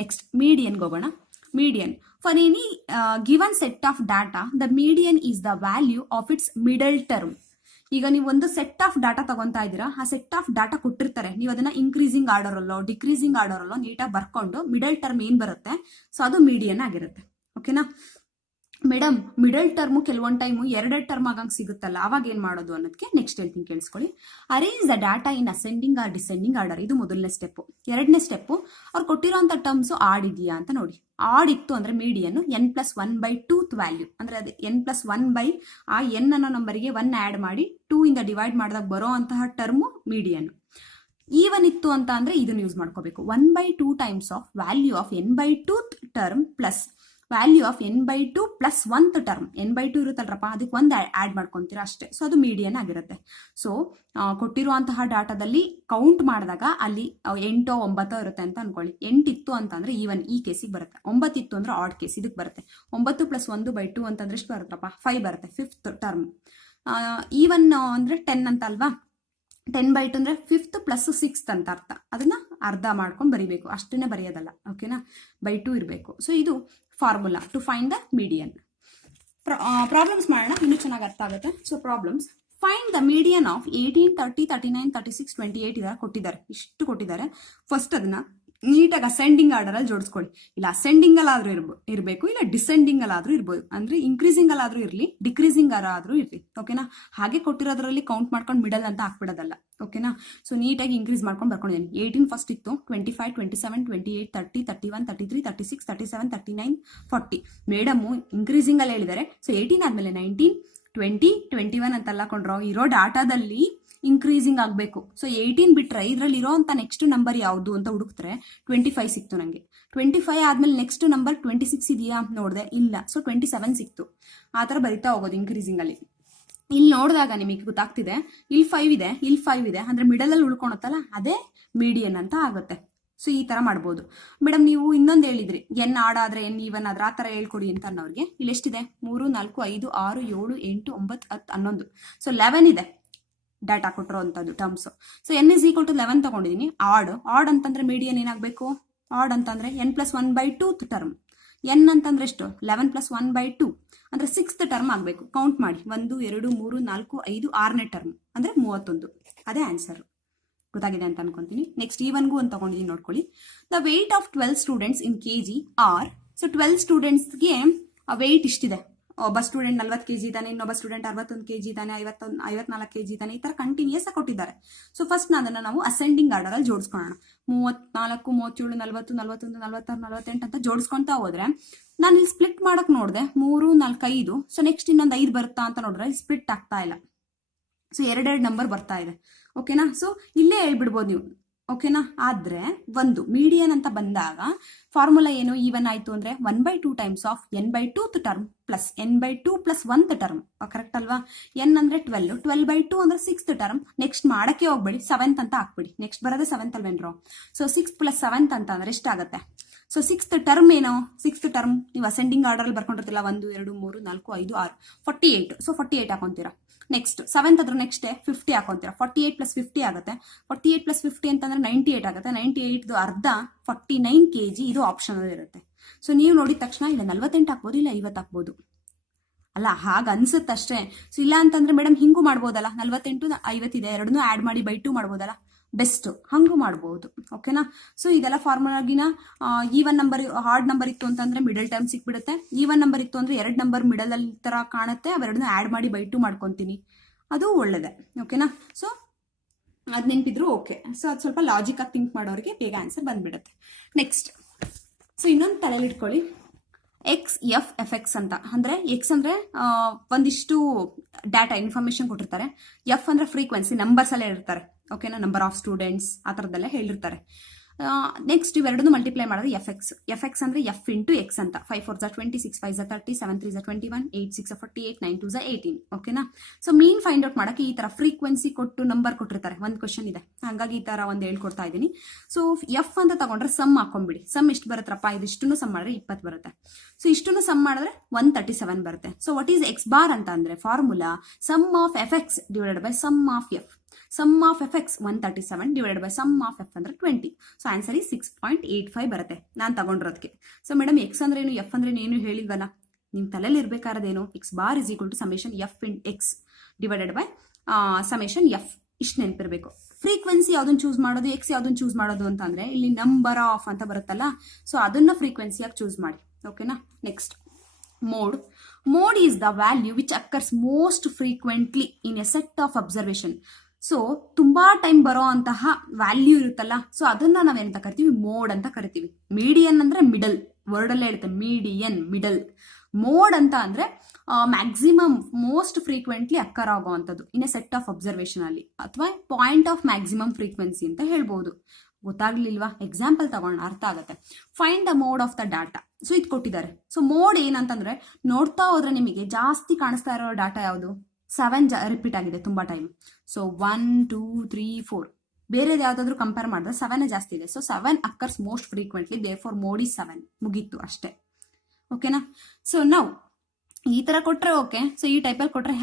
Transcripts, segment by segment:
Next ಮೀಡಿಯನ್ಗೆ ಹೋಗೋಣ. Median for any given set of data the median is the value of it's middle term. ಈಗ ನೀವು ಒಂದು set of data ತಗೊಂತಾ ಇದ್ದೀರಾ, ಆ set of data ಕೊಟ್ಟಿರ್ತಾರೆ, ನೀವು ಅದನ್ನ ಇನ್ಕ್ರೀಸಿಂಗ್ ಆರ್ಡರ್ ಅಲ್ಲೋ ಡಿಕ್ರೀಸಿಂಗ್ ಆರ್ಡರ್ ಅಲ್ಲೋ ನೀಟಾಗಿ ಬರ್ಕೊಂಡು ಮಿಡಲ್ ಟರ್ಮ್ ಏನ್ ಬರುತ್ತೆ ಸೊ ಅದು ಮೀಡಿಯನ್ ಆಗಿರುತ್ತೆ. ಓಕೆನಾ ಮೇಡಮ್, ಮಿಡಲ್ ಟರ್ಮು ಕೆಲವೊಂದು ಟೈಮು ಎರಡೆರಡು ಟರ್ಮ್ ಆಗಂಗೆ ಸಿಗುತ್ತಲ್ಲ, ಅವಾಗ ಏನ್ ಮಾಡೋದು ಅನ್ನೋದಕ್ಕೆ ನೆಕ್ಸ್ಟ್ ಹೇಳ್ತೀನಿ ಕೇಳಿಸ್ಕೊಳ್ಳಿ. Arrange the data in ascending or descending order, ಇದು ಮೊದಲನೇ ಸ್ಟೆಪ್. ಎರಡನೇ ಸ್ಟೆಪ್, ಅವ್ರು ಕೊಟ್ಟಿರೋಂಥ ಟರ್ಮ್ಸ್ ಆಡ್ ಇದೆಯಾ ಅಂತ ನೋಡಿ. ಆಡ್ ಇತ್ತು ಅಂದ್ರೆ ಮೀಡಿಯನ್ n+1/2th ವ್ಯಾಲ್ಯೂ, ಅಂದ್ರೆ ಅದು n+1 ಆ n ಅನ್ನೋ ನಂಬರಿಗೆ 1 ಆಡ್ ಮಾಡಿ 2 ಇಂದ ಡಿವೈಡ್ ಮಾಡಿದಾಗ ಬರೋ ಅಂತಹ ಟರ್ಮು ಮೀಡಿಯನ್. ಈವನ್ ಇತ್ತು ಅಂತ ಅಂದ್ರೆ ಇದನ್ನ ಯೂಸ್ ಮಾಡ್ಕೋಬೇಕು. 1/2 times of value of n/2th term plus value of n/2 plus 1th term. n/2 ಇರುತ್ತಲ್ರಪ್ಪ, ಅದಕ್ಕೆ ಒಂದು ಆಡ್ ಮಾಡ್ಕೊಂತೀರಾ ಅಷ್ಟೇ. ಸೊ ಅದು ಮೀಡಿಯನ್ ಆಗಿರುತ್ತೆ. ಸೊ ಕೊಟ್ಟಿರುವಂತಹ ಡಾಟಾದಲ್ಲಿ ಕೌಂಟ್ ಮಾಡಿದಾಗ ಅಲ್ಲಿ 8 9 ಇರುತ್ತೆ ಅಂತ ಅನ್ಕೊಳ್ಳಿ. 8 ಇತ್ತು ಅಂತಂದ್ರೆ ಈವನ್ ಈ ಕೇಸಿಗೆ ಬರುತ್ತೆ. 9 ಇತ್ತು ಅಂದ್ರೆ ಆಡ್ ಕೇಸ್ ಇದಕ್ಕೆ ಬರುತ್ತೆ. 9 + 1/2 ಅಂತಂದ್ರೆ ಎಷ್ಟು ಬರುತ್ತಪ್ಪ? 5 ಬರುತ್ತೆ 5th ಟರ್ಮ್. ಈವನ್ ಅಂದ್ರೆ 10 ಅಂತ ಅಲ್ವಾ, 10/2 ಅಂದ್ರೆ 5th + 6th ಅಂತ ಅರ್ಥ. ಅದನ್ನ ಅರ್ಧ ಮಾಡ್ಕೊಂಡು ಬರಿಬೇಕು, ಅಷ್ಟನ್ನೇ ಬರೆಯೋದಲ್ಲ. ಓಕೆನಾ, /2 ಇರಬೇಕು. ಸೊ ಇದು formula to find the median. Problems ಮಾಡೋಣ, ಇನ್ನೂ ಚೆನ್ನಾಗಿ ಅರ್ಥ ಆಗುತ್ತೆ. So problems, find the median of 18, 30, 39, 36, 28 ಇದರ ಕೊಟ್ಟಿದ್ದಾರೆ, ಇಷ್ಟು ಕೊಟ್ಟಿದ್ದಾರೆ. ಫಸ್ಟ್ ಅದನ್ನ ನೀಟಾಗಿ ಅಸೆಂಡಿಂಗ್ ಆರ್ಡರ್ ಅಲ್ಲಿ ಜೋಡಿಸ್ಕೊಳ್ಳಿ. ಇಲ್ಲ ಅಸೆಂಡಿಂಗ್ ಅಲ್ಲಾದ್ರೂ ಇರಬೇಕು, ಇಲ್ಲ ಡಿಸೆಂಡಿಂಗ್ ಅಲ್ಲಾದ್ರೂ ಇರ್ಬೋದು. ಅಂದ್ರೆ ಇನ್ಕ್ರೀಸಿಂಗ್ ಅಲ್ಲಾದ್ರೂ ಇರ್ಲಿ, ಡಿಕ್ರೀಸಿಂಗ್ ಆದ್ರೂ ಇರ್ಲಿ. ಓಕೆನಾ, ಹಾಗೆ ಕೊಟ್ಟಿರೋದ್ರಲ್ಲಿ ಕೌಂಟ್ ಮಾಡ್ಕೊಂಡು ಮಿಡಲ್ ಅಂತ ಹಾಕ್ಬಿಡೋದಲ್ಲ. ಓಕೆನಾ, ಸೊ ನೀಟಾಗಿ ಇನ್ಕ್ರೀಸ್ ಮಾಡ್ಕೊಂಡು ಬರ್ಕೊಂಡಿದ್ದೀನಿ. 18 ಫಸ್ಟ್ ಇತ್ತು, 25, 27, 28, 30, 31, 33, 36, 37, 39, 40. ಮೇಡಮು ಇನ್ಕ್ರೀಸಿಂಗ್ ಅಲ್ಲಿ ಹೇಳಿದ್ದಾರೆ. ಸೊ 18 ಆದ್ಮೇಲೆ 19, 20, 21 ಅಂತಲ್ಲ ಕೊಂಡ್ರೋ, ಇರೋ ಡಾಟಾದಲ್ಲಿ ಇನ್ಕ್ರೀಸಿಂಗ್ ಆಗಬೇಕು. ಸೊ 18 ಬಿಟ್ರೆ ಇದರಲ್ಲಿ ಇರೋಂಥ ನೆಕ್ಸ್ಟ್ ನಂಬರ್ ಯಾವುದು ಅಂತ ಹುಡುಕ್ತಾರೆ. 25 ಸಿಕ್ತು ನನಗೆ. 25 ಆದ್ಮೇಲೆ ನೆಕ್ಸ್ಟ್ ನಂಬರ್ 26 ಇದೆಯಾ ನೋಡಿದೆ, ಇಲ್ಲ. ಸೊ 27 ಸಿಕ್ತು. ಆ ಥರ ಬರಿತಾ ಹೋಗೋದು ಇನ್ಕ್ರೀಸಿಂಗ್ ಅಲ್ಲಿ. ಇಲ್ಲಿ ನೋಡಿದಾಗ ನಿಮಗೆ ಗೊತ್ತಾಗ್ತಿದೆ, ಇಲ್ಲಿ 5 ಇದೆ, ಇಲ್ಲಿ 5 ಇದೆ, ಅಂದ್ರೆ ಮಿಡಲ್ ಅಲ್ಲಿ ಉಳ್ಕೊಳತ್ತಲ್ಲ, ಅದೇ ಮೀಡಿಯನ್ ಅಂತ ಆಗುತ್ತೆ. ಸೊ ಈ ತರ ಮಾಡ್ಬೋದು. ಮೇಡಮ್ ನೀವು ಇನ್ನೊಂದು ಹೇಳಿದ್ರಿ, n ಆಡ್ ಆದ್ರೆ n ಈವನ್ ಆದ್ರೆ ಆ ತರ ಹೇಳ್ಕೊಡಿ ಅಂತ ಅನ್ನೋರಿಗೆ. ಇಲ್ಲಿ ಎಷ್ಟಿದೆ? 3, 4, 5, 6, 7, 8, 9, 10, 11. ಸೊ 11 ಇದೆ ಡಾಟಾ ಕೊಟ್ಟಿರೋ ಅಂತದ್ದು ಟರ್ಮ್ಸ್. ಸೊ n = 11 ತಗೊಂಡಿದ್ದೀನಿ. ಆಡ್ ಅಂತಂದ್ರೆ ಮೀಡಿಯನ್ ಏನಾಗಬೇಕು? ಆಡ್ ಅಂತಂದ್ರೆ n+1/2th ಟರ್ಮ್. n ಅಂತಂದ್ರೆ ಎಷ್ಟು? 11 + 1/2 ಅಂದ್ರೆ 6th ಟರ್ಮ್ ಆಗಬೇಕು. ಕೌಂಟ್ ಮಾಡಿ, 1 2 3 4 5 6ನೇ ಟರ್ಮ್ ಅಂದ್ರೆ 31. ಅದೇ ಆನ್ಸರ್. ಗೊತ್ತಾಗಿದೆ ಅಂತ ಅನ್ಕೊಂತೀನಿ. ನೆಕ್ಸ್ಟ್ ಈವನ್ಗೂ ಅಂತ ತಗೊಂಡಿದ್ದೀನಿ, ನೋಡ್ಕೊಳ್ಳಿ. The weight of 12 students in kg are. So 12 ಸ್ಟೂಡೆಂಟ್ಸ್ಗೆ ವೆಯ್ಟ್ ಇಷ್ಟಿದೆ. ಒಬ್ಬ ಸ್ಟೂಡೆಂಟ್ 40 kg ಇದ್ದಾನೆ, ಇನ್ನೊಬ್ಬ ಸ್ಟೂಡೆಂಟ್ 61 kg ಇದ್ದಾನೆ, 54 kg ಇದ್ದಾನೆ. ಈ ತರ ಕಂಟಿನ್ಯೂಸ್ ಆಗಿ ಕೊಟ್ಟಿದ್ದಾರೆ. ಸೊ ಫಸ್ಟ್ ಅದನ್ನ ನಾವು ಅಸೆಂಡಿಂಗ್ ಆರ್ಡರ್ ಅಲ್ಲಿ ಜೋಡಿಸ್ಕೊಳ್ಳೋಣ. 34, 37, 40, 41, 46, 48 ಅಂತ ಜೋಡಿಸ್ಕೊಂತಾ ಹೋದ್ರೆ, ನಾನು ಇಲ್ಲಿ ಸ್ಪ್ಲಿಟ್ ಮಾಡಕ್ ನೋಡಿದೆ 3, 4, 5. ಸೊ ನೆಕ್ಸ್ಟ್ ಇನ್ನೊಂದು 5 ಬರುತ್ತಾ ಅಂತ ನೋಡಿದ್ರೆ ಸ್ಪ್ಲಿಟ್ ಆಗ್ತಾ ಇಲ್ಲ. ಸೊ ಎರಡೆರಡು ನಂಬರ್ ಬರ್ತಾ ಇದೆ. ಓಕೆನಾ, ಸೊ ಇಲ್ಲೇ ಹೇಳ್ಬಿಡ್ಬೋದು ನೀವು. ಓಕೆನಾ, ಆದ್ರೆ ಒಂದು ಮೀಡಿಯನ್ ಅಂತ ಬಂದಾಗ ಫಾರ್ಮುಲಾ ಏನು? ಈವನ್ ಆಯ್ತು ಅಂದ್ರೆ 1/2 times of n/2th term plus n/2 plus 1th term. Correct ಅಲ್ವಾ? n ಅಂದ್ರೆ 12, 12/2 ಅಂದ್ರೆ 6th ಟರ್ಮ್. ನೆಕ್ಸ್ಟ್ ಮಾಡಕ್ಕೆ ಹೋಗ್ಬೇಡಿ, 7th ಅಂತ ಹಾಕ್ಬಿಡಿ. ನೆಕ್ಸ್ಟ್ ಬರೋದೇ 7th ಅಲ್ವೇನ್ರೋ? ಸೊ 6 + 7th ಅಂತ ಅಂದ್ರೆ ಎಷ್ಟಾಗುತ್ತೆ? ಸೊ 6th ಟರ್ಮ್ ಏನು? 6th ಟರ್ಮ್ ನೀವು ಅಸೆಂಡಿಂಗ್ ಆರ್ಡರ್ ಅಲ್ಲಿ ಬರ್ಕೊಂಡಿರ್ತಿಲ್ಲ, 1 2 3 4 5 6, 48. ಸೊ 48 ಹಾಕೊಂತೀರಾ. ನೆಕ್ಸ್ಟ್ 7th ಅದ್ರ ನೆಕ್ಸ್ಟ್ 50 ಹಾಕೊಂತೀರಾ. 48 + 50 ಆಗುತ್ತೆ. 48 + 50 ಅಂತಂದ್ರೆ 98 ಆಗುತ್ತೆ. 98 ಅರ್ಧ 49 kg. ಇದು ಆಪ್ಷನ್ ಇರುತ್ತೆ. ಸೊ ನೀವು ನೋಡಿದ ತಕ್ಷಣ ಇಲ್ಲ 48 ಹಾಕ್ಬೋದು, ಇಲ್ಲ 50 ಹಾಕ್ಬೋದು ಅಲ್ಲ, ಹಾಗ ಅನ್ಸುತ್ತೆ ಅಷ್ಟೇ. ಸೊ ಇಲ್ಲ ಅಂತಂದ್ರೆ ಮೇಡಮ್ ಹಿಂಗೂ ಮಾಡ್ಬೋದಲ್ಲ, 48 50 ಇದೆ, ಎರಡನ್ನೂ ಆಡ್ ಮಾಡಿ /2 ಮಾಡ್ಬೋದಲ್ಲ, ಬೆಸ್ಟ್ ಹಂಗೂ ಮಾಡ್ಬೋದು. ಓಕೆನಾ, ಸೊ ಇದೆಲ್ಲ ಫಾರ್ಮುಲಾಗಿನ ಈವನ್ ನಂಬರ್ ಹಾರ್ಡ್ ನಂಬರ್ ಇತ್ತು ಅಂತಂದ್ರೆ ಮಿಡಲ್ ಟರ್ಮ್ ಸಿಕ್ಬಿಡುತ್ತೆ. ಈವನ್ ನಂಬರ್ ಇತ್ತು ಅಂದ್ರೆ 2 ನಂಬರ್ ಮಿಡಲ್ ಅಲ್ಲಿ ತರ ಕಾಣುತ್ತೆ, ಅವೆರಡನ್ನೂ ಆಡ್ ಮಾಡಿ /2 ಮಾಡ್ಕೊಂತೀನಿ, ಅದು ಒಳ್ಳೇದೆ. ಓಕೆನಾ, ಸೊ ಅದ್ ನೆನ್ಪಿದ್ರು ಓಕೆ. ಸೊ ಅದು ಸ್ವಲ್ಪ ಲಾಜಿಕ್ ಆಗಿ ಥಿಂಕ್ ಮಾಡೋರಿಗೆ ಬೇಗ ಆನ್ಸರ್ ಬಂದ್ಬಿಡುತ್ತೆ. ನೆಕ್ಸ್ಟ್, ಸೊ ಇನ್ನೊಂದು ತಲೆಯಲ್ಲಿ ಇಟ್ಕೊಳ್ಳಿ, x/f(x) ಅಂತ. ಅಂದ್ರೆ ಎಕ್ಸ್ ಅಂದ್ರೆ ಒಂದಿಷ್ಟು ಡಾಟಾ ಇನ್ಫಾರ್ಮೇಶನ್ ಕೊಟ್ಟಿರ್ತಾರೆ. ಎಫ್ ಅಂದ್ರೆ ಫ್ರೀಕ್ವೆನ್ಸಿ, ನಂಬರ್ಸ್ ಎಲ್ಲ ಇರ್ತಾರೆ. ಓಕೆನಾ, ನಂಬರ್ ಆಫ್ ಸ್ಟೂಡೆಂಟ್ಸ್ ಆ ಥರದ್ದೆಲ್ಲ ಹೇಳಿರ್ತಾರೆ. ನೆಕ್ಸ್ಟ್ ಇವೆರಡನ್ನು ಮಲ್ಟಿಪ್ಲೈ ಮಾಡಿದ್ರೆ ಎಫ್ ಎಕ್ಸ್ ಅಂದ್ರೆ f × x ಅಂತ. 5 4 20, 6 5 30, 7 3 21, 8 6 48, 9 2 18. ಓಕೆನಾ, ಸೊ ಮೀನ್ ಫೈಂಡ್ ಔಟ್ ಮಾಡಕ್ಕೆ ಈ ತರ ಫ್ರೀಕ್ವೆನ್ಸಿ ಕೊಟ್ಟು ನಂಬರ್ ಕೊಟ್ಟಿರ್ತಾರೆ. ಒಂದು ಕ್ವಶನ್ ಇದೆ, ಹಂಗಾಗಿ ಈ ತರ ಒಂದು ಹೇಳ್ಕೊಡ್ತಾ ಇದ್ದೀನಿ. ಸೊ ಎಫ್ ಅಂತ ತಗೊಂಡ್ರೆ ಸಮ್ ಹಾಕೊಂಡ್ಬಿಡಿ. ಸಮ್ ಎಷ್ಟು ಬರುತ್ತಪ್ಪ? ಇದಿಷ್ಟನ್ನು ಸಮ್ ಮಾಡಿದ್ರೆ 20 ಬರುತ್ತೆ. ಸೊ ಇಷ್ಟನ್ನು ಸಮ್ ಮಾಡಿದ್ರೆ 137 ಬರುತ್ತೆ. So what is x bar ಅಂತ ಅಂದ್ರೆ formula sum of f x divided by sum of f. Sum of f x 137 divided by sum of f ಅಂದ್ರೆ 20. ಸೊ ಆನ್ಸರ್ ಈ 6.85 ಬರುತ್ತೆ ನಾನು ತಗೊಂಡಿರೋದಕ್ಕೆ. ಸೊ ಮೇಡಮ್ ಎಕ್ಸ್ ಅಂದ್ರೆ ಏನು, ಎಫ್ ಅಂದ್ರೆ ಏನು ಹೇಳಿಲ್ವಲ್ಲ, ನಿಮ್ ತಲೆಯಲ್ಲಿ ಇರ್ಬೇಕಾರದೇನು, x bar is equal to summation f in x divided by summation f, ಇಷ್ಟು ನೆನಪಿರ್ಬೇಕು. ಫ್ರೀಕ್ವೆನ್ಸಿ ಯಾವ್ದನ್ನ ಚೂಸ್ ಮಾಡೋದು, ಎಕ್ಸ್ ಯಾವ್ದನ್ನ ಚೂಸ್ ಮಾಡೋದು ಅಂತ ಅಂದ್ರೆ ಇಲ್ಲಿ ನಂಬರ್ ಆಫ್ ಅಂತ ಬರುತ್ತಲ್ಲ, ಸೊ ಅದನ್ನ ಫ್ರೀಕ್ವೆನ್ಸಿಯಾಗಿ ಚೂಸ್ ಮಾಡಿ. ಓಕೆನಾ. Next mode. Mode is the value which occurs most frequently in a set of observation. So ತುಂಬಾ ಟೈಮ್ ಬರೋ ಅಂತಹ ವ್ಯಾಲ್ಯೂ ಇರುತ್ತಲ್ಲ, ಸೊ ಅದನ್ನ ನಾವೇನಂತ ಕರಿತೀವಿ, ಮೋಡ್ ಅಂತ ಕರಿತೀವಿ. ಮೀಡಿಯನ್ ಅಂದ್ರೆ ಮಿಡಲ್, ವರ್ಡ್ ಅಲ್ಲೇ ಹೇಳುತ್ತೆ ಮೀಡಿಯನ್, ಮಿಡಲ್. ಮೋಡ್ ಅಂತ ಅಂದ್ರೆ ಮ್ಯಾಕ್ಸಿಮಮ್ ಮೋಸ್ಟ್ ಫ್ರೀಕ್ವೆಂಟ್ಲಿ ಅಕ್ಕರ್ ಆಗುವಂಥದ್ದು in a set of observation ಅಲ್ಲಿ, ಅಥವಾ ಪಾಯಿಂಟ್ ಆಫ್ ಮ್ಯಾಕ್ಸಿಮಮ್ ಫ್ರೀಕ್ವೆನ್ಸಿ ಅಂತ ಹೇಳ್ಬೋದು. ಗೊತ್ತಾಗ್ಲಿಲ್ವಾ, ಎಕ್ಸಾಂಪಲ್ ತಗೊಂಡು ಅರ್ಥ ಆಗುತ್ತೆ. Find the mode of the data. So ಇದು ಕೊಟ್ಟಿದ್ದಾರೆ. ಸೊ ಮೋಡ್ ಏನಂತಂದ್ರೆ ನೋಡ್ತಾ ಹೋದ್ರೆ ನಿಮಗೆ ಜಾಸ್ತಿ ಕಾಣಿಸ್ತಾ ಇರೋ ಡಾಟಾ ಯಾವುದು, 7 ರಿಪೀಟ್ ಆಗಿದೆ ತುಂಬಾ ಟೈಮ್. ಸೊ 1 2 3 4 ಬೇರೆದು ಯಾವ್ದಾದ್ರು ಕಂಪೇರ್ ಮಾಡಿದ್ರೆ 7 ಜಾಸ್ತಿ ಇದೆ. So 7 occurs most frequently, therefore mode is 7. ಮುಗೀತು ಅಷ್ಟೇ. ಓಕೆನಾ. ಸೊ ನಾವು ಈ ತರ ಕೊಟ್ರೆ ಓಕೆ. ಸೊ ಈ ಟೈಪಲ್ಲಿ ಕೊಟ್ರೆ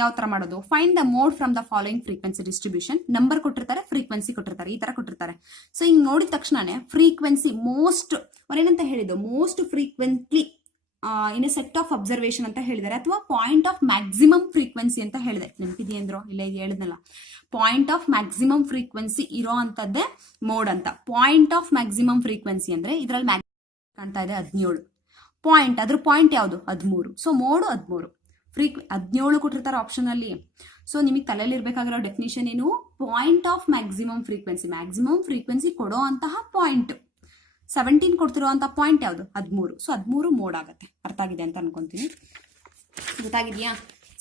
ಯಾವ ತರ ಮಾಡೋದು, find the mode from the following frequency distribution. Number ಕೊಟ್ಟಿರ್ತಾರೆ, ಫ್ರೀಕ್ವೆನ್ಸಿ ಕೊಟ್ಟಿರ್ತಾರೆ, ಈ ತರ ಕೊಟ್ಟಿರ್ತಾರೆ. ಸೊ ಹಿಂಗ್ ನೋಡಿದ ತಕ್ಷಣನೇ ಫ್ರೀಕ್ವೆನ್ಸಿ ಮೋಸ್ಟ್ ಅವ್ರೇನಂತ ಹೇಳಿದ್ದು, most frequently in a set of observation ಅಂತ ಹೇಳಿದ್ದಾರೆ, ಅಥವಾ ಪಾಯಿಂಟ್ ಆಫ್ ಮ್ಯಾಕ್ಸಿಮಮ್ ಫ್ರೀಕ್ವೆನ್ಸಿ ಅಂತ ಹೇಳಿದೆ. ನೆನಪಿದೆಯಂದ್ರು, ಇಲ್ಲ ಹೇಳಿದ್ನಲ್ಲ, ಪಾಯಿಂಟ್ ಆಫ್ ಮ್ಯಾಕ್ಸಿಮಮ್ ಫ್ರೀಕ್ವೆನ್ಸಿ ಇರೋ ಅಂತದ್ದೇ ಮೋಡ್ ಅಂತ. ಪಾಯಿಂಟ್ ಆಫ್ ಮ್ಯಾಕ್ಸಿಮಮ್ ಫ್ರೀಕ್ವೆನ್ಸಿ ಅಂದ್ರೆ ಇದ್ರಲ್ಲಿ ಕಾಣ್ತಾ ಇದೆ 17 ಪಾಯಿಂಟ್, ಅದ್ರ ಪಾಯಿಂಟ್ ಯಾವುದು 13. ಸೊ ಮೋಡ್ 13, 17 ಕೊಟ್ಟಿರ್ತಾರೆ ಆಪ್ಷನ್ ಅಲ್ಲಿ. ಸೊ ನಿಮಗೆ ತಲೆಯಲ್ಲಿ ಇರ್ಬೇಕಾಗಿರೋ ಡೆಫಿನಿಷನ್ ಏನು, point of maximum frequency, maximum frequency ಕೊಡೋ ಅಂತಹ ಪಾಯಿಂಟ್. 17 ಕೊಡ್ತಿರುವಂತಹ ಪಾಯಿಂಟ್ ಯಾವುದು 13. ಸೊ 13 ಮೋಡ್ ಆಗುತ್ತೆ. ಅರ್ಥ ಆಗಿದೆ ಅಂತ ಅನ್ಕೊಂತೀನಿ. ಗೊತ್ತಾಗಿದೆಯಾ.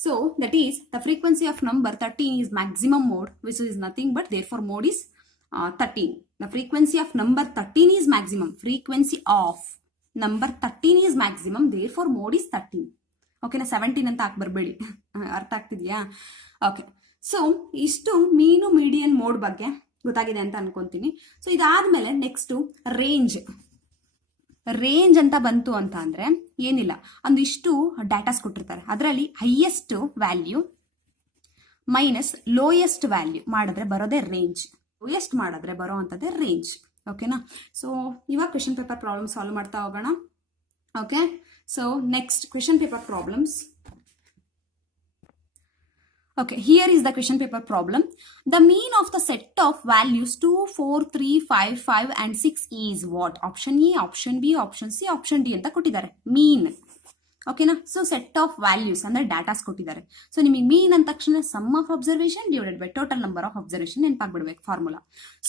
So that is the frequency of number 13 is maximum mode, which is nothing but therefore mode is 13. The frequency of number 13 is maximum. Frequency of number 13 is maximum, therefore mode is 13. ಓಕೆನಾ. 17 ಅಂತ ಹಾಕ್ಬರ್ಬೇಡಿ. ಅರ್ಥ ಆಗ್ತಿದ್ಯಾ. Okay. So ಇಷ್ಟು ಮೀನು median mode ಬಗ್ಗೆ ಗೊತ್ತಾಗಿದೆ ಅಂತ ಅನ್ಕೊಂತೀನಿ. ಸೊ ಇದಾದ್ಮೇಲೆ ನೆಕ್ಸ್ಟ್ ರೇಂಜ್. ರೇಂಜ್ ಅಂತ ಬಂತು ಅಂತ ಅಂದ್ರೆ ಏನಿಲ್ಲ, ಒಂದಿಷ್ಟು ಡಾಟಾಸ್ ಕೊಟ್ಟಿರ್ತಾರೆ, ಅದರಲ್ಲಿ highest value minus lowest value ಮಾಡಿದ್ರೆ ಬರೋದೇ ರೇಂಜ್. ಲೋಯೆಸ್ಟ್ ಮಾಡಿದ್ರೆ ಬರೋ ಅಂತದ್ದೇ ರೇಂಜ್. ಓಕೆನಾ. ಸೊ ಇವಾಗ ಕ್ವೆಶನ್ ಪೇಪರ್ ಪ್ರಾಬ್ಲಮ್ ಸಾಲ್ವ್ ಮಾಡ್ತಾ ಹೋಗೋಣ. Okay. So next question paper problems. Okay, here is the question paper problem. The mean of the set of values 2, 4, 3, 5, 5 and 6 is what? Option A, option B, option C, option D ಅಂತ ಕೊಟ್ಟಿದ್ದಾರೆ. ಮೀನ್. ಓಕೆನಾ. So set of values ಅಂದ್ರೆ ಡಾಟಾಸ್ ಕೊಟ್ಟಿದ್ದಾರೆ. So ನಿಮಗೆ mean ಅಂದ ತಕ್ಷಣ sum of observation divided by total number of observation ನೆನಪಾಗ್ಬಿಡ್ಬೇಕು formula.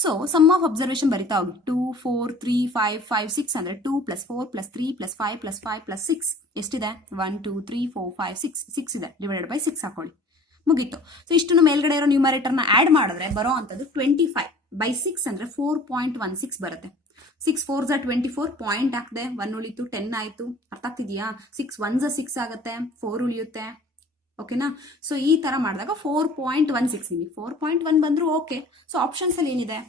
So sum of observation ಬರಿತಾ ಹೋಗಿ 2, 4, 3, 5, 5, 6 ಅಂದ್ರೆ 2 + 4 + 3 + 5 + 5 + 6 ಎಷ್ಟಿದೆ? 1 2 3 4 5 6 6 ಇದೆ. ಡಿವೈಡೆಡ್ ಬೈ 6 ಹಾಕೊಳ್ಳಿ, ಮುಗೀತು. ಸೊ ಇಷ್ಟನ್ನು ಮೇಲ್ಗಡೆ ಇರೋ ನ್ಯೂಮರೇಟರ್ನ ಆಡ್ ಮಾಡಿದ್ರೆ ಬರೋ ಅಂತದ್ದು 25/6 ಅಂದ್ರೆ 4.16 ಬರುತ್ತೆ. 6 4 24 ಪಾಯಿಂಟ್ ಹಾಕಿದೆ, 1 ಉಳಿತು, 10 ಆಯ್ತು. ಅರ್ಥ ಆಗ್ತಿದೆಯಾ. 6 1 6 ಆಗುತ್ತೆ, 4 ಉಳಿಯುತ್ತೆ. ಓಕೆನಾ. ಸೊ ಈ ತರ ಮಾಡಿದಾಗ 4.16 ನಿಮಗೆ 4.1 ಬಂದ್ರು ಓಕೆ. ಸೊ ಆಪ್ಷನ್ಸ್ ಅಲ್ಲಿ ಏನಿದೆ,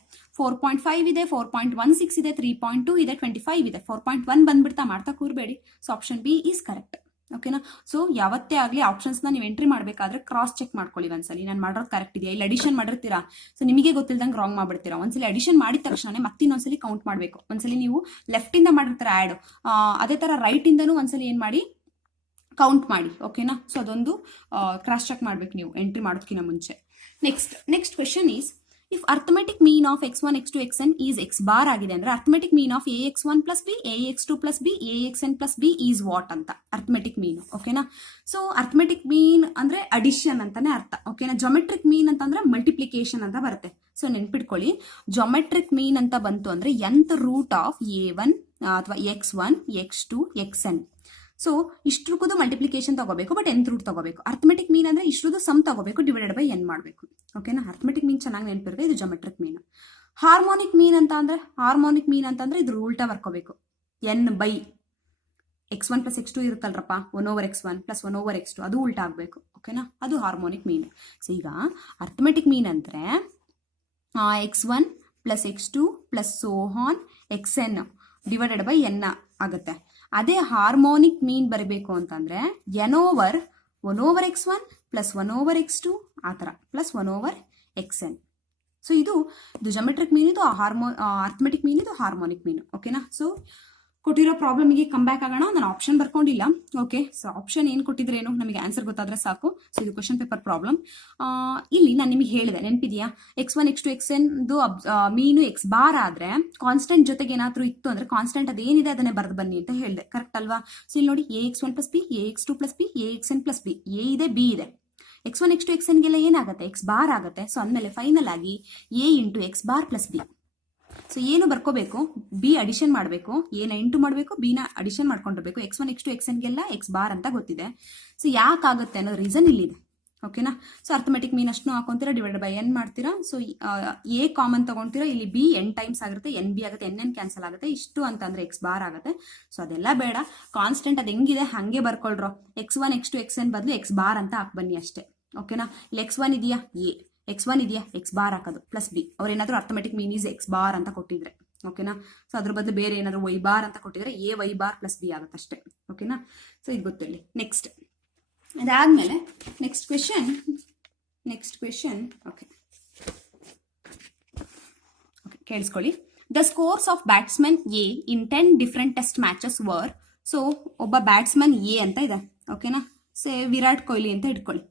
4.5 ಇದೆ, 4.16 ಇದೆ, 3.2 ಇದೆ, 25 ಇದೆ. 4.1 ಬಂದ್ಬಿಡ್ತಾ ಮಾಡ್ತಾ ಕೂರ್ಬೇಡಿ. So option B is correct. ಓಕೆನಾ. ಸೊ ಯಾವತ್ತೇ ಆಗಲಿ ಆಪ್ಷನ್ಸ್ನ ನೀವು ಎಂಟ್ರಿ ಮಾಡಬೇಕಾದ್ರೆ ಕ್ರಾಸ್ ಚೆಕ್ ಮಾಡ್ಕೊಳ್ಳಿ ಒಂದ್ಸಲಿ, ನಾನು ಮಾಡೋದು ಕರೆಕ್ಟ್ ಇದೆಯಾ. ಇಲ್ಲಿ ಅಡಿಷನ್ ಮಾಡಿರ್ತೀರಾ, ಸೊ ನಿಮಗೆ ಗೊತ್ತಿಲ್ದಂಗೆ ರಾಂಗ್ ಮಾಡ್ಬಿಡ್ತೀರಾ. ಒಂದ್ಸಲಿ ಅಡಿಷನ್ ಮಾಡಿದ ತಕ್ಷಣ ಮತ್ತಿನ್ನೊಂದ್ಸಲಿ ಕೌಂಟ್ ಮಾಡಬೇಕು. ಒಂದ್ಸಲಿ ನೀವು ಲೆಫ್ಟ್ ಇಂದ ಮಾಡಿರ್ತೀರ ಆ್ಯಡ್, ಅದೇ ತರ ರೈಟ್ ಇಂದನೂ ಒಂದ್ಸಲಿ ಏನ್ ಮಾಡಿ ಕೌಂಟ್ ಮಾಡಿ. ಓಕೆನಾ. ಸೊ ಅದೊಂದು ಕ್ರಾಸ್ ಚೆಕ್ ಮಾಡ್ಬೇಕು ನೀವು ಎಂಟ್ರಿ ಮಾಡೋದಕ್ಕಿಂತ ಮುಂಚೆ. Next question is, if arithmetic mean of x1 x2 xn is x bar ಆಗಿದೆ ಅಂದ್ರೆ arithmetic mean of ax1 + b ax2 + b axn + b is what ಅಂತ ಅರ್ಥಮೆಟಿಕ್ ಮೀನ್. ಓಕೆನಾ. ಸೊ ಅರ್ಥಮೆಟಿಕ್ ಮೀನ್ ಅಂದ್ರೆ addition ಅಂತಾನೆ ಅರ್ಥ. ಓಕೆನಾ. ಜೊಮೆಟ್ರಿಕ್ ಮೀನ್ ಅಂತಂದ್ರೆ multiplication ಅಂತ ಬರುತ್ತೆ. ಸೊ ನೆನ್ಪಿಟ್ಕೊಳ್ಳಿ, ಜೊಮೆಟ್ರಿಕ್ ಮೀನ್ ಅಂತ ಬಂತು ಅಂದ್ರೆ nth ರೂಟ್ ಆಫ್ a1 ಅಥವಾ x1 x2 xn. ಸೊ ಇಷ್ಟ್ರಕ್ಕೂ ಮಲ್ಟಿಪ್ಲಿಕೇಶನ್ ತಗೋಬೇಕು, ಬಟ್ nth ರೂಟ್ ತಗೋಬೇಕು. ಅರ್ಥಮೆಟಿಕ್ ಮೀನ್ ಅಂದ್ರೆ ಇಷ್ಟ್ರದ್ದು ಸಮ್ ತಗೋಬೇಕು, ಡಿವೈಡೆಡ್ ಬೈ n ಮಾಡಬೇಕು. ಓಕೆನಾ. ಅರ್ಥಮೆಟಿಕ್ ಮೀನ್ ಚೆನ್ನಾಗಿ ನೆನಪಿರುತ್ತೆ, ಇದು ಜೊಮೆಟ್ರಿಕ್ ಮೀನ್. ಹಾರ್ಮೋನಿಕ್ ಮೀನ್ ಅಂತಂದ್ರೆ ಇದ್ರ ಉಲ್ಟಾ ಬರ್ಕೋಬೇಕು, n by x1 + x2 ಇರುತ್ತಲ್ರಪ್ಪ, 1/x1 + 1/x2 ಅದು ಉಲ್ಟಾ ಆಗ್ಬೇಕು. ಓಕೆನಾ. ಅದು ಹಾರ್ಮೋನಿಕ್ ಮೀನ್. ಸೊ ಈಗ ಅರ್ಥಮೆಟಿಕ್ ಮೀನ್ ಅಂದ್ರೆ x1 + x2 + so on xn divided by n ಆಗುತ್ತೆ. ಅದೇ ಹಾರ್ಮೋನಿಕ್ ಮೀನ್ ಬರಬೇಕು ಅಂತಂದ್ರೆ n/1/x1 + 1/x2 ಆ ಥರ + 1/xn xn. ಸೊ ಇದು ಜೊಮೆಟ್ರಿಕ್ ಮೀನ್, ಇದು ಅರ್ಥಮೆಟಿಕ್ ಮೀನ್, ಇದು ಹಾರ್ಮೋನಿಕ್ ಮೀನ್. ಓಕೆನಾ? ಸೊ ಕೊಟ್ಟಿರೋ ಪ್ರಾಬ್ಲಮ್ಗೆ ಕಮ್ ಬ್ಯಾಕ್ ಆಗೋಣ. ನಾನು ಆಪ್ಷನ್ ಬರ್ಕೊಂಡಿಲ್ಲ. ಓಕೆ, ಸೊ ಆಪ್ಷನ್ ಏನು ಕೊಟ್ಟಿದ್ರೇನು ನಮಗೆ ಆನ್ಸರ್ ಗೊತ್ತಾದ್ರೆ ಸಾಕು. ಸೊ ಇದು ಕ್ವಶನ್ ಪೇಪರ್ ಪ್ರಾಬ್ಲಮ್. ಇಲ್ಲಿ ನಾನು ನಿಮಗೆ ಹೇಳಿದೆ, ನೆನಪಿದೆಯಾ? x1 x2 xn ಮೀನು x ಬಾರ್ ಆದ್ರೆ ಕಾನ್ಸ್ಟೆಂಟ್ ಜೊತೆಗೆ ಏನಾದ್ರೂ ಇತ್ತು ಅಂದ್ರೆ ಕಾನ್ಸ್ಟೆಂಟ್ ಅದೇನಿದೆ ಅದನ್ನೇ ಬರೆದು ಬನ್ನಿ ಅಂತ ಹೇಳಿದೆ. ಕರೆಕ್ಟ್ ಅಲ್ವಾ? ಸೊ ಇಲ್ಲಿ ನೋಡಿ, ax1 plus b, ax2 plus b, axn plus b, a ಇದೆ, ಬಿ ಇದೆ. x1 x2 xnಗೆಲ್ಲ ಏನಾಗುತ್ತೆ? x ಬಾರ್ ಆಗುತ್ತೆ. ಸೊ ಅಂದಮೇಲೆ ಫೈನಲ್ ಆಗಿ a into x bar plus b. So ಏನು ಬರ್ಕೋಬೇಕು? ಬಿ ಅಡಿಷನ್ ಮಾಡಬೇಕು, ಎನ ಇಂಟು ಮಾಡಬೇಕು, ಬಿನ ಅಡಿಷನ್ ಮಾಡ್ಕೊಂಡಿರ್ಬೇಕು. x1 x2 xnಗೆಲ್ಲ x ಬಾರ್ ಅಂತ ಗೊತ್ತಿದೆ. ಸೊ ಯಾಕಾಗುತ್ತೆ ಅನ್ನೋ ರೀಸನ್ ಇಲ್ಲಿದೆ. ಓಕೆನಾ? ಸೊ ಅರ್ಥಮೆಟಿಕ್ ಮೀನ್ ಅಷ್ಟು ಹಾಕೊಂತೀರಾ, ಡಿವೈಡ್ ಬೈ ಎನ್ ಮಾಡ್ತೀರಾ. ಸೊ ಎ ಕಾಮನ್ ತಗೊಂತೀರಾ, ಇಲ್ಲಿ ಬಿ ಎನ್ ಟೈಮ್ಸ್ ಆಗಿರುತ್ತೆ, ಎನ್ ಬಿ ಆಗುತ್ತೆ, ಎನ್ ಕ್ಯಾನ್ಸಲ್ ಆಗುತ್ತೆ. ಇಷ್ಟು ಅಂತಂದ್ರೆ x ಬಾರ್ ಆಗುತ್ತೆ. ಸೊ ಅದೆಲ್ಲ ಬೇಡ, ಕಾನ್ಸ್ಟೆಂಟ್ ಅದು ಹೆಂಗಿದೆ ಹಂಗೆ ಬರ್ಕೊಳ್ರೋ. x1 x2 xn ಬದಲು x ಬಾರ್ ಅಂತ ಹಾಕ್ ಬನ್ನಿ ಅಷ್ಟೇ. ಓಕೆನಾ? ಇಲ್ಲಿ x1 ಇದೆಯಾ, x1 ಇದೆಯಾ, x ಬಾರ್ ಹಾಕೋದು ಪ್ಲಸ್ ಬಿ. ಅವ್ರೇನಾದ್ರೂ arithmetic mean is x bar ಅಂತ ಕೊಟ್ಟಿದ್ರೆ, ಓಕೆನಾ? ಸೊ ಅದ್ರ ಬದಲು ಬೇರೆ ಏನಾದ್ರು y ಬಾರ್ ಅಂತ ಕೊಟ್ಟಿದ್ರೆ a y bar plus B ಆಗುತ್ತೆ ಅಷ್ಟೇ. ಓಕೆನಾ? ಸೊ ಇದು ಗೊತ್ತಿರಲಿ. ನೆಕ್ಸ್ಟ್ ಅದಾದ್ಮೇಲೆ ನೆಕ್ಸ್ಟ್ ಕ್ವೆಶನ್ ಓಕೆ ಕೇಳಿಸ್ಕೊಳ್ಳಿ. The scores of batsman A in 10 different test matches var. So ಒಬ್ಬ ಬ್ಯಾಟ್ಸ್ಮನ್ ಎ ಅಂತ ಇದೆ. ಓಕೆನಾ? ಸೇ ವಿರಾಟ್ ಕೊಹ್ಲಿ ಅಂತ ಇಟ್ಕೊಳ್ಳಿ.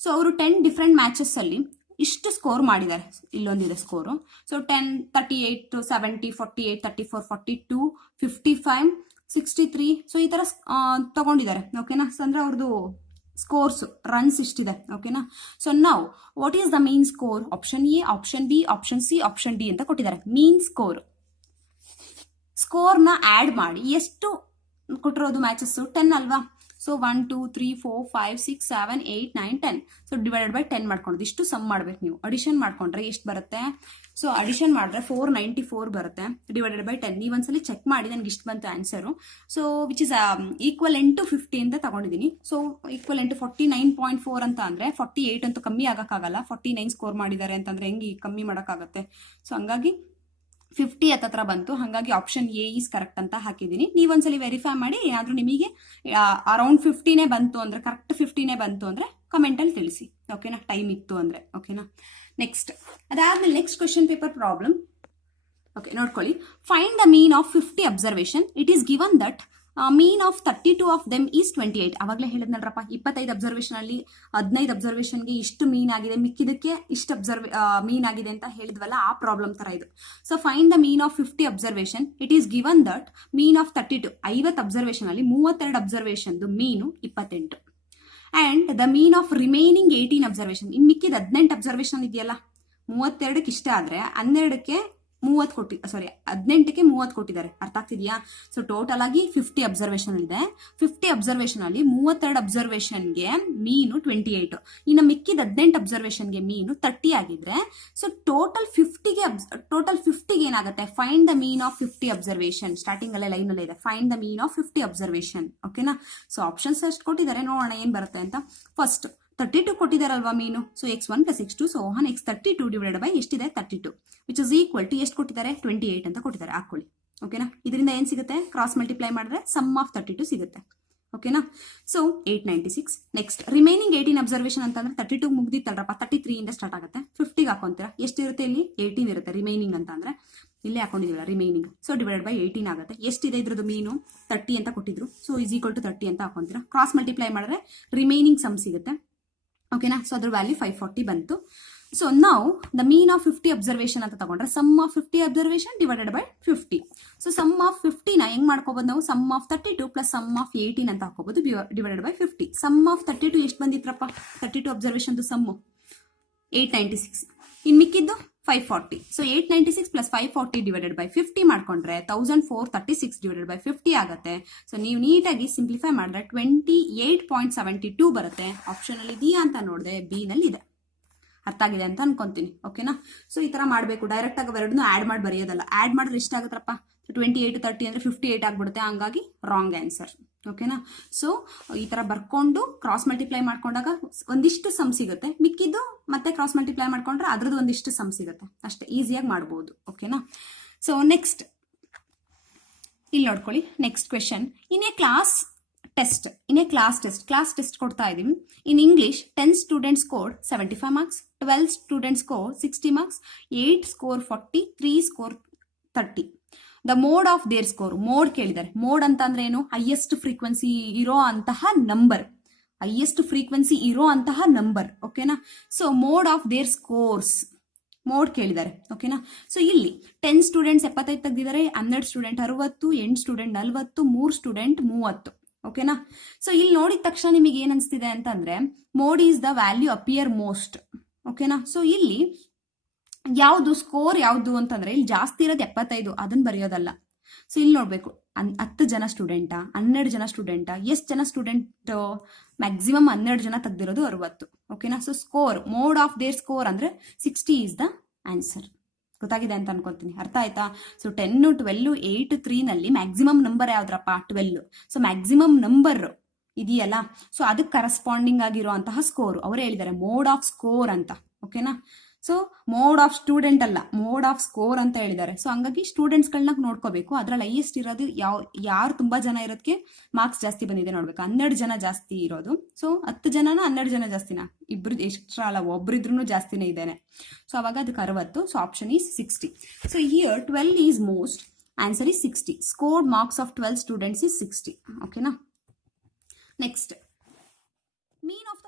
ಸೊ ಅವರು 10 ಡಿಫರೆಂಟ್ ಮ್ಯಾಚಸ್ ಅಲ್ಲಿ ಇಷ್ಟು ಸ್ಕೋರ್ ಮಾಡಿದ್ದಾರೆ. ಇಲ್ಲೊಂದಿದೆ ಸ್ಕೋರು. ಸೊ 10, 38, 70, 48, 34, 42, 55, 63. ಸೊ ಈ ತರ ತಗೊಂಡಿದ್ದಾರೆ. ಓಕೆನಾ? ಸೊ ಅಂದ್ರೆ ಅವ್ರದ್ದು ಸ್ಕೋರ್ಸ್ ರನ್ಸ್ ಇಷ್ಟಿದೆ. ಓಕೆನಾ? ಸೊ ನಾವು what is the mean score? Option A, option B, option C, option D ಅಂತ ಕೊಟ್ಟಿದ್ದಾರೆ. ಮೀನ್ ಸ್ಕೋರ್ನ ಆಡ್ ಮಾಡಿ ಎಷ್ಟು ಕೊಟ್ಟಿರೋದು ಮ್ಯಾಚಸ್? 10 ಅಲ್ವಾ? ಸೊ 1 2 3 4 5 6 7 8 9 10. ಸೊ ಡಿವೈಡೆಡ್ ಬೈ 10 ಮಾಡ್ಕೊಂಡು ಇಷ್ಟು ಸಮ್ ಮಾಡ್ಬೇಕು ನೀವು. ಅಡಿಷನ್ ಮಾಡ್ಕೊಂಡ್ರೆ ಎಷ್ಟು ಬರುತ್ತೆ? ಸೊ ಅಡಿಷನ್ ಮಾಡಿದ್ರೆ 494 ಬರುತ್ತೆ. ಡಿವೈಡೆಡ್ ಬೈ 10 ನೀವು ಒಂದ್ಸಲಿ ಚೆಕ್ ಮಾಡಿ, ನನಗೆ ಇಷ್ಟು ಬಂತು answer. So which is equivalent to 50 ಅಂತ ತಗೊಂಡಿದ್ದೀನಿ. ಸೊ ಈಕ್ವಲೆಂಟ್ 49.4 ಅಂತ ಅಂದ್ರೆ 48 ಅಂತೂ ಕಮ್ಮಿ ಆಗಕ್ಕಾಗಲ್ಲ. 49 ಸ್ಕೋರ್ ಮಾಡಿದ್ದಾರೆ ಅಂತಂದ್ರೆ ಹೆಂಗೆ ಕಮ್ಮಿ ಮಾಡೋಕ್ಕಾಗತ್ತೆ? ಸೊ ಹಂಗಾಗಿ 50 ಹತ್ರ ಬಂತು. ಹಾಗಾಗಿ ಆಪ್ಷನ್ ಎ ಈಸ್ ಕರೆಕ್ಟ್ ಅಂತ ಹಾಕಿದ್ದೀನಿ. ನೀವೊಂದ್ಸಲಿ ವೆರಿಫೈ ಮಾಡಿ, ಏನಾದ್ರೂ ನಿಮಗೆ ಅರೌಂಡ್ 50ನೇ ಬಂತು ಅಂದ್ರೆ, ಕರೆಕ್ಟ್ 50ನೇ ಬಂತು ಅಂದ್ರೆ ಕಮೆಂಟ್ ಅಲ್ಲಿ ತಿಳಿಸಿ. ಓಕೆನಾ? ಟೈಮ್ ಇತ್ತು ಅಂದ್ರೆ. ಓಕೆನಾ? ನೆಕ್ಸ್ಟ್ ಅದಾದ್ಮೇಲೆ next question paper problem. Okay ನೋಡ್ಕೊಳ್ಳಿ. Find the mean of 50 observation. It is given that mean of 32 of them is 28. ಅವಾಗಲೇ ಹೇಳಿದ್ನಲ್ರಪ್ಪ, 25 ಅಬ್ಸರ್ವೇಷನ್ ಅಲ್ಲಿ 15 ಅಬ್ಸರ್ವೇಷನ್ಗೆ ಇಷ್ಟು ಮೀನ್ ಆಗಿದೆ, ಮಿಕ್ಕಿದಕ್ಕೆ ಇಷ್ಟು ಮೀನ್ ಆಗಿದೆ ಅಂತ ಹೇಳಿದ್ವಲ್ಲ, ಆ ಪ್ರಾಬ್ಲಮ್ ತರ ಇದು. So find the mean of 50 observation. It is given that mean of 32, 50 observation ಅಲ್ಲಿ 32 observation mean 28. And the mean of remaining 18 observation. In ಮಿಕ್ಕಿದ 18 ಅಬ್ಸರ್ವೇಷನ್ ಇದೆಯಲ್ಲ, 32ಕ್ಕೆ ಇಷ್ಟ ಆದ್ರೆ 12ಕ್ಕೆ 18ಕ್ಕೆ 30 ಕೊಟ್ಟಿದ್ದಾರೆ. ಅರ್ಥ ಆಗ್ತಿದ್ಯಾ? ಸೊ ಟೋಟಲ್ ಆಗಿ 50 ಅಬ್ಸರ್ವೇಷನ್ ಇದೆ. 50 ಅಬ್ಸರ್ವೇಷನ್ ಅಲ್ಲಿ 32 ಅಬ್ಸರ್ವೇಷನ್ಗೆ ಮೀನು 28. ಇನ್ನು ಮಿಕ್ಕಿದ 18 ಅಬ್ಸರ್ವೇಷನ್ಗೆ ಮೀನು 30 ಆಗಿದ್ರೆ, ಸೊ ಟೋಟಲ್ 50ಗೆ ಏನಾಗುತ್ತೆ? Find the mean of 50 observation. Starting ಅಲ್ಲೇ ಲೈನ್ ಅಲ್ಲೇ ಇದೆ, find the mean of 50 observation. ಓಕೆನಾ? ಸೊ ಆಪ್ಷನ್ಸ್ ಎಷ್ಟು ಕೊಟ್ಟಿದ್ದಾರೆ ನೋಡೋಣ ಏನ್ ಬರುತ್ತೆ ಅಂತ. ಫಸ್ಟ್ 32 ಕೊಟ್ಟಿದ್ದಾರಲ್ವಾ ಮೀನು. So x1 plus x2 so x32 divided by ಎಷ್ಟಿದೆ? 32 ವಿಚ್ ಇಸ್ ಈಕ್ವಲ್ ಟು ಎಷ್ಟು ಕೊಟ್ಟಿದ್ದಾರೆ? 28 ಅಂತ ಕೊಟ್ಟಿದ್ದಾರೆ. ಹಾಕೊಳ್ಳಿ. ಓಕೆನಾ? ಇದರಿಂದ ಏನ್ ಸಿಗುತ್ತೆ? ಕ್ರಾಸ್ ಮಲ್ಟಿಪ್ಲೈ ಮಾಡಿದ್ರೆ ಸಮ್ ಆಫ್ 32 ಸಿಗುತ್ತೆ. ಓಕೆನಾ? ಸೊ 896. ನೆಕ್ಸ್ಟ್ ರಿಮೈನಿಂಗ್ 18 ಅಬ್ಸರ್ವೇಷನ್ ಅಂತಂದ್ರೆ 32 ಮುಗ್ದಿತ್ತಲ್ರಪ್ಪ, 33 ಇಂದ ಸ್ಟಾರ್ಟ್ ಆಗುತ್ತೆ. 50ಗೆ ಹಾಕೊಂತೀರಾ, ಎಷ್ಟಿರುತ್ತೆ? ಇಲ್ಲಿ 18 ಇರುತ್ತೆ. ರಿಮೈನಿಂಗ್ ಅಂತ ಅಂದ್ರೆ ಇಲ್ಲೇ ಹಾಕೊಂಡಿದ್ದೀರಾ ರಿಮೈನಿಂಗ್. ಸೊ ಡಿವೈಡೆಡ್ ಬೈ 18 ಆಗುತ್ತೆ. ಎಷ್ಟಿದೆ ಇದ್ರದ್ದು ಮೀನು? 30 ಅಂತ ಕೊಟ್ಟಿದ್ರು. ಸೊ ಈಸ್ ಈಕ್ವಲ್ ಟು 30 ಅಂತ ಹಾಕೊಂತೀರಾ. ಕ್ರಾಸ್ ಮಲ್ಟಿಪ್ಲೈ ಮಾಡಿದ್ರೆ ರಿಮೈನಿಂಗ್ ಸಮ್ ಸಿಗುತ್ತೆ. ಓಕೆನಾ? ಸೊ ಅದ್ರ ವ್ಯಾಲ್ಯೂ 540 ಬಂತು. ಸೊ ನಾವು ದ ಮೀನ್ ಆಫ್ 50 ಅಬ್ಸರ್ವೇಷನ್ ಅಂತ ತಗೊಂಡ್ರೆ sum of 50 observation divided by 50. So sum of 50ನ ಹೆಂಗ್ ಮಾಡ್ಕೋಬಹುದು ನಾವು? Sum of 32 plus sum of 18 ಅಂತ ಹಾಕೋಬಹುದು ಡಿವೈಡೆಡ್ ಬೈ 50. ಸಮ್ ಆಫ್ 32 ಎಷ್ಟು ಬಂದಿತ್ರಪ್ಪ? 32 ಅಬ್ಸರ್ವೇಷನ್ ಸಮ್ಮು 896. ಇನ್ ಮಿಕ್ಕಿದ್ದು 540. ಸೊ 896 ಪ್ಲಸ್ 540 ಡಿವೈಡೆಡ್ ಬೈ 50 ಮಾಡ್ಕೊಂಡ್ರೆ 1436 ಡಿವೈಡೆಡ್ ಬೈ 50 ಆಗುತ್ತೆ. ಸೊ ನೀವು ನೀಟಾಗಿ ಸಿಂಪ್ಲಿಫೈ ಮಾಡಿದ್ರೆ 28.72 ಬರುತ್ತೆ. ಆಪ್ಷನ್ ಅಲ್ಲಿ ಇದೆಯಾ ಅಂತ ನೋಡಿದೆ, ಬಿ ನಲ್ಲಿ ಇದೆ. ಅರ್ಥ ಆಗಿದೆ ಅಂತ ಅನ್ಕೊಂತೀನಿ. ಓಕೆನಾ? ಸೊ ಈ ತರ ಮಾಡಬೇಕು. ಡೈರೆಕ್ಟ್ ಆಗಿ ಎರಡನ್ನೂ ಆಡ್ ಮಾಡಿ ಬರೆಯೋದಲ್ಲ. ಆಡ್ ಮಾಡಿದ್ರೆ ಎಷ್ಟಾಗುತ್ತಪ್ಪ? 28 30 ಅಂದ್ರೆ 58 ಆಗ್ಬಿಡುತ್ತೆ. ಹಂಗಾಗಿ ರಾಂಗ್ ಆನ್ಸರ್. ಓಕೆನಾ? ಸೊ ಈ ತರ ಬರ್ಕೊಂಡು ಕ್ರಾಸ್ ಮಲ್ಟಿಪ್ಲೈ ಮಾಡ್ಕೊಂಡಾಗ ಒಂದಿಷ್ಟು ಸಮ್ ಸಿಗುತ್ತೆ. ಮಿಕ್ಕಿದ್ದು ಮತ್ತೆ ಕ್ರಾಸ್ ಮಲ್ಟಿಪ್ಲೈ ಮಾಡ್ಕೊಂಡ್ರೆ ಅದ್ರದ್ದು ಒಂದಿಷ್ಟು ಸಮ್ ಸಿಗುತ್ತೆ. ಅಷ್ಟೇ, ಈಸಿಯಾಗಿ ಮಾಡ್ಬೋದು. ಓಕೆನಾ? ಸೊ ನೆಕ್ಸ್ಟ್ ಇಲ್ಲಿ ನೋಡ್ಕೊಳ್ಳಿ. Next question. In a class test in a class test ಕೊಡ್ತಾ ಇದೀವಿ. In English 10 students score 75 marks, 12 students score 60 marks, 8 score 40, 3 score 30. The mode of their score, mode ಕೇಳಿದ್ದಾರೆ. ಮೋಡ್ ಅಂತ ಅಂದ್ರೆ ಏನು? ಹೈಯೆಸ್ಟ್ ಫ್ರೀಕ್ವೆನ್ಸಿ ಇರೋ ಅಂತಹ ನಂಬರ್, ಓಕೆನಾ. So mode of their scores, mode ಕೇಳಿದ್ದಾರೆ, ಓಕೆನಾ. ಸೊ ಇಲ್ಲಿ 10 ಸ್ಟೂಡೆಂಟ್ಸ್ 75 ತೆಗೆದಿದ್ದಾರೆ, 12 ಸ್ಟೂಡೆಂಟ್ 60, 8 ಸ್ಟೂಡೆಂಟ್ 40, 3 ಸ್ಟೂಡೆಂಟ್ 30, ಓಕೆನಾ. ಸೊ ಇಲ್ಲಿ ನೋಡಿದ ತಕ್ಷಣ ನಿಮಗೆ ಏನ್ ಅನ್ಸ್ತಿದೆ ಅಂತಂದ್ರೆ mode is the value appear most, ಓಕೆನಾ. ಸೊ ಇಲ್ಲಿ ಯಾವುದು ಸ್ಕೋರ್ ಯಾವುದು ಅಂತಂದ್ರೆ ಇಲ್ಲಿ ಜಾಸ್ತಿ ಇರೋದು 75, ಅದನ್ನ ಬರೆಯೋದಲ್ಲ. ಸೊ ಇಲ್ಲಿ ನೋಡ್ಬೇಕು 10 ಜನ ಸ್ಟೂಡೆಂಟಾ, 12 ಜನ ಸ್ಟೂಡೆಂಟಾ, ಎಷ್ಟು ಜನ ಸ್ಟೂಡೆಂಟ್, ಮ್ಯಾಕ್ಸಿಮಮ್ 12 ಜನ ತೆಗ್ದಿರೋದು 60, ಓಕೆನಾ. So score, mode of their score ಅಂದ್ರೆ 60 ಈಸ್ ದ ಆನ್ಸರ್. ಗೊತ್ತಾಗಿದೆ ಅಂತ ಅನ್ಕೋತೀನಿ, ಅರ್ಥ ಆಯ್ತಾ. ಸೊ 10, 12, 8, 3 ನಲ್ಲಿ ಮ್ಯಾಕ್ಸಿಮಮ್ ನಂಬರ್ ಯಾವ್ದ್ರಪ್ಪ? 12. ಸೊ ಮ್ಯಾಕ್ಸಿಮಮ್ ನಂಬರ್ ಇದೆಯಲ್ಲ, ಸೊ ಅದಕ್ಕೆ ಕರೆಸ್ಪಾಂಡಿಂಗ್ ಆಗಿರುವಂತಹ ಸ್ಕೋರ್ ಅವ್ರು ಹೇಳಿದ್ದಾರೆ ಮೋಡ್ ಆಫ್ ಸ್ಕೋರ್ ಅಂತ, ಓಕೆನಾ. ಸೊ ಮೋಡ್ ಆಫ್ ಸ್ಟೂಡೆಂಟ್ ಅಲ್ಲ, ಮೋಡ್ ಆಫ್ ಸ್ಕೋರ್ ಅಂತ ಹೇಳಿದ್ದಾರೆ. ಸೊ ಹಂಗಾಗಿ ಸ್ಟೂಡೆಂಟ್ಸ್ಗಳನ್ನ ನೋಡ್ಕೋಬೇಕು. ಅದ್ರಲ್ಲಿ ಹೈಯೆಸ್ಟ್ ಇರೋದು ಯಾರು ತುಂಬಾ ಜನ ಇರೋದಕ್ಕೆ ಮಾರ್ಕ್ಸ್ ಜಾಸ್ತಿ ಬಂದಿದೆ ನೋಡ್ಬೇಕು. 12 ಜನ ಜಾಸ್ತಿ ಇರೋದು. ಸೊ 10 ಜನನ 12 ಜನ ಜಾಸ್ತಿನಾ? ಇಬ್ರು ಎಕ್ಸ್ಟ್ರಾ ಅಲ್ಲ, ಒಬ್ರಿದ್ರೂ ಜಾಸ್ತಿನೇ ಇದ್ದೇನೆ. ಸೊ ಅವಾಗ ಅದಕ್ಕೆ 60. So option is 60. So here 12 is most, answer is 60. Scored marks of 12 students is 60, ಓಕೆನಾ. Next, mean of the